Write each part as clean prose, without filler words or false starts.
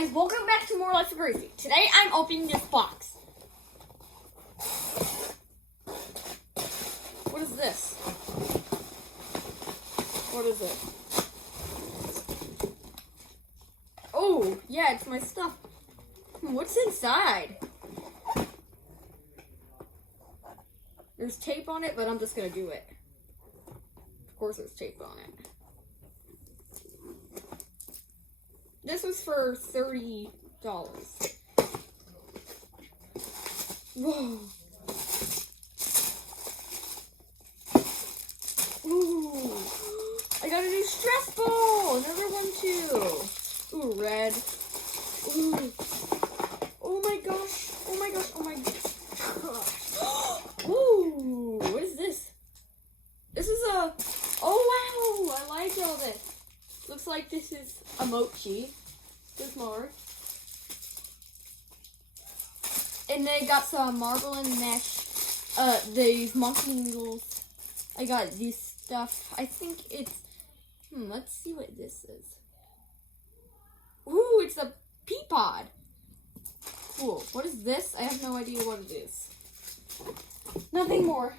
Guys, welcome back to More Life Crazy. Today I'm opening this box. What is this? What is it? Oh, yeah, it's my stuff. What's inside? There's tape on it, but I'm just gonna do it. Of course there's tape on it. This was for $30. Whoa. Ooh. I got a new stress ball. Another one too. Ooh, red. Ooh. Oh my gosh. Oh my gosh. Oh my gosh. Ooh. What is this? This is a... Oh wow. I like all this. Looks like this is a mochi. There's more. And they got some marble and mesh. These monkey noodles. I got this stuff. I think it's... let's see what this is. Ooh, it's a pea pod. Cool. What is this? I have no idea what it is. Nothing more.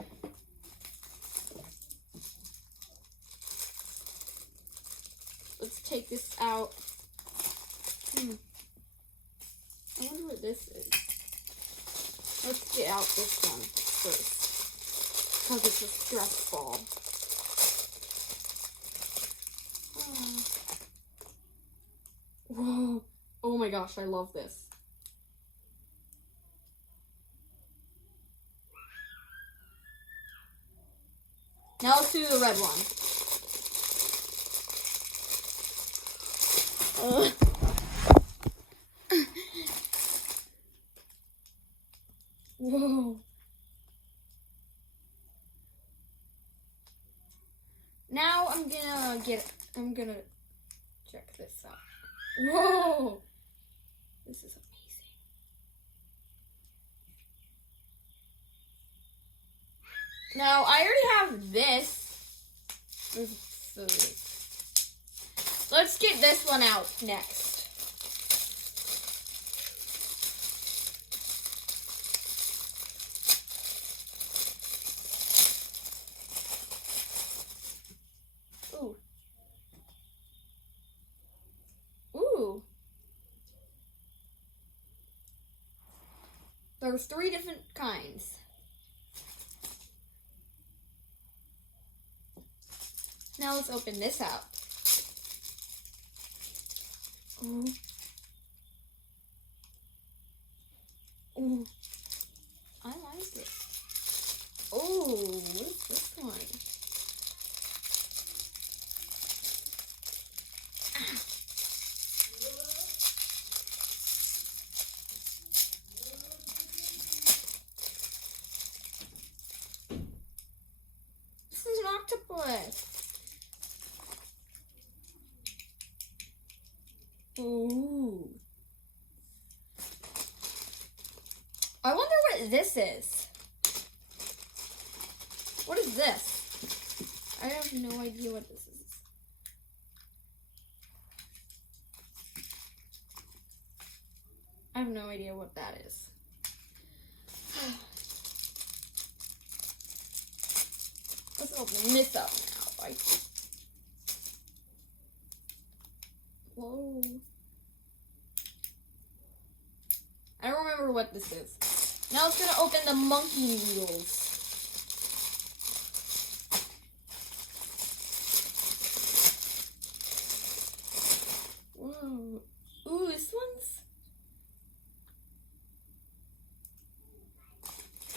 Let's take this out. I wonder what this is. Let's get out this one first. Because it's a stress ball. Whoa. Oh my gosh, I love this. Now let's do the red one. Whoa. Now I'm gonna check this out. Whoa. This is amazing. Now I already have this. Let's get this one out next. Ooh. Ooh. There's 3 different kinds. Now let's open this out. Ooh. Ooh. I like it. Oh, what is this one? This is an octopus. Ooh. I wonder what this is. What is this? I have no idea what this is. I have no idea what that is. Let's open this up now. Whoa. I don't remember what this is. Now it's gonna open the monkey noodles. Whoa. Ooh, this one's...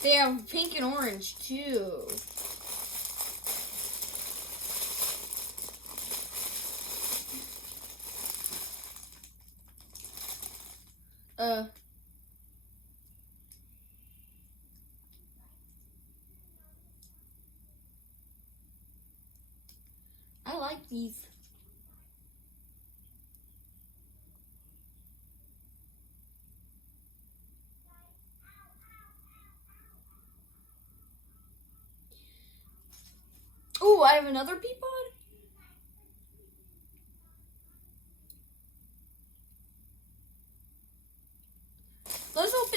They have pink and orange too. I like these. Oh, I have another pea pod?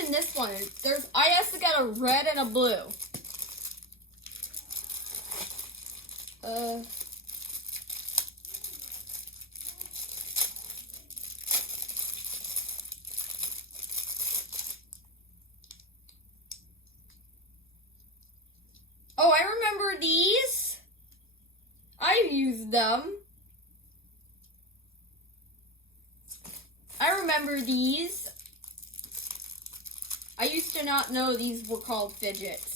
open this one. I also got a red and a blue. Oh, I remember these. I've used them. I remember these. I used to not know these were called fidgets.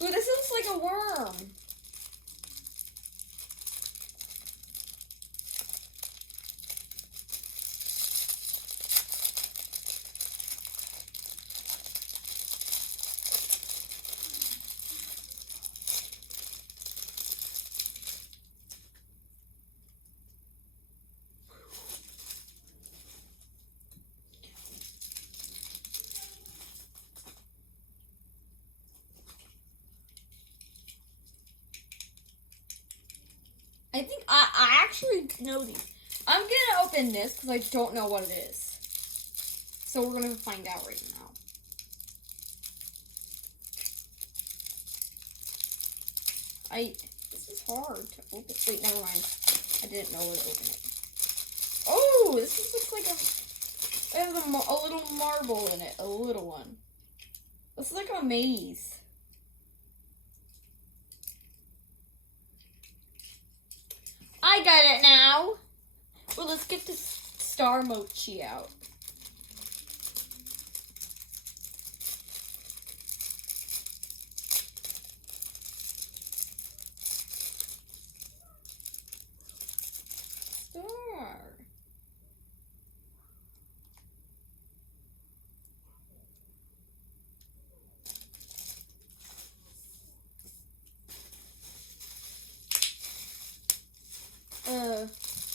Ooh, this looks like a worm. I think I actually know these. I'm gonna open this because I don't know what it is. So we're gonna find out right now. This is hard to open. Wait, never mind. I didn't know where to open it. Oh, this looks like it has a little marble in it, a little one. This is like a maze. I got it now. Well, let's get this star mochi out. Star.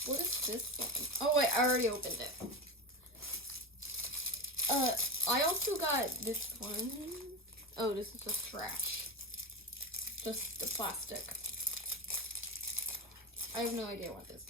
What is this one? Oh wait, I already opened it. I also got this one. Oh, this is just trash. Just the plastic. I have no idea what this is.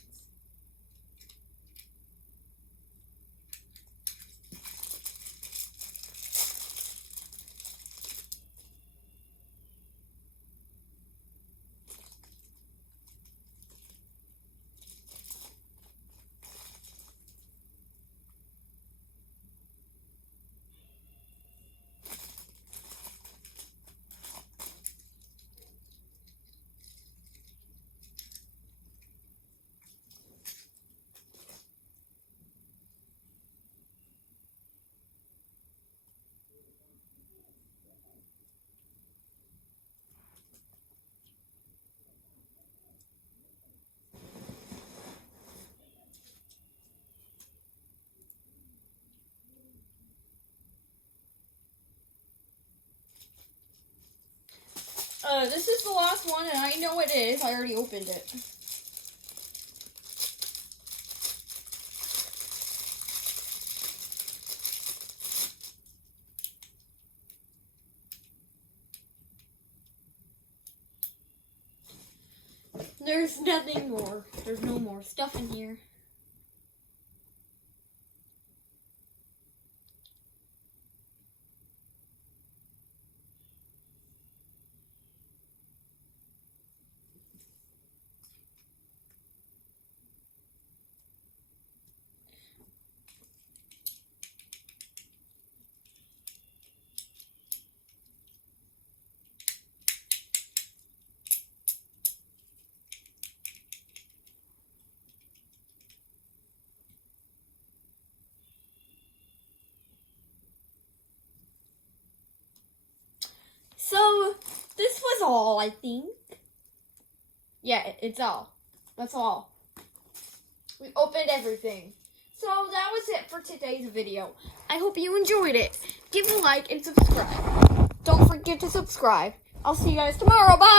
This is the last one, and I know what it is. I already opened it. There's nothing more. There's no more stuff in here. So, this was all, I think. Yeah, it's all. That's all. We opened everything. So, that was it for today's video. I hope you enjoyed it. Give a like and subscribe. Don't forget to subscribe. I'll see you guys tomorrow. Bye!